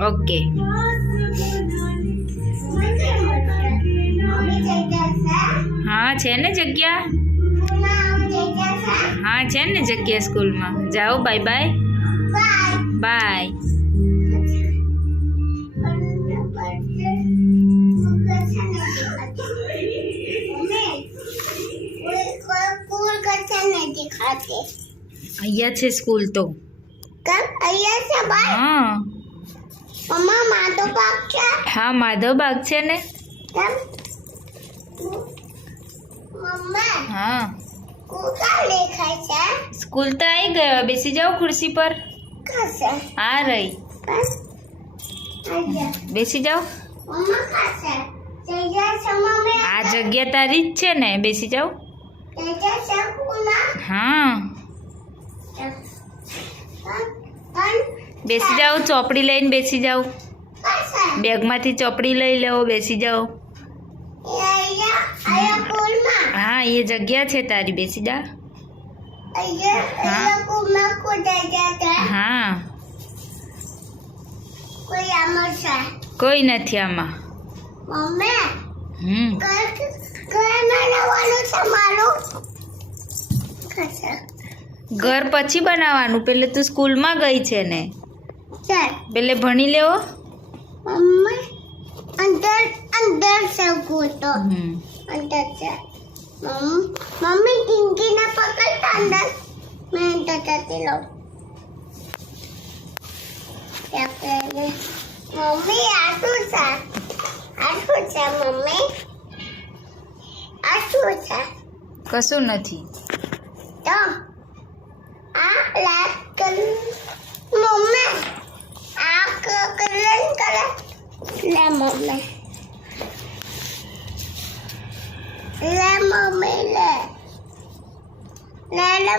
okay હા છે ને જગ્યા હા છે ને જગ્યા સ્કૂલમાં જાઓ બાય બાય બાય અહીંયા છે સ્કૂલ તો હા હા માધવબાગ છે ને હા સ્કૂલ તો આવી ગયો બેસી જાઓ ખુરશી પર હા રહી બેસી જાઓ આ જગ્યા તારી જ છે ને બેસી જાઓ હા બેસી જાઓ ચોપડી લઈને બેસી જાઓ બેગમાંથી ચોપડી લઈ લો બેસી જાઓ હા એ જગ્યા છે તારી બેસી જા હા કોઈ નથી આમાં ઘર પછી બનાવવાનું પેલે તું સ્કૂલમાં ગઈ છે ને પેલે ભણી લેવો अंदर से कूदो अंदर से मम्मी टिंकी ने पकड़ता अंदर मैं अंदर जाती लो क्या करे मम्मी आटू सा मम्मी आटू सा કશું નથી तो आ लाइट कर मम्मी आ कलर कलर ले मम्मी ले मम्मी ले ले ले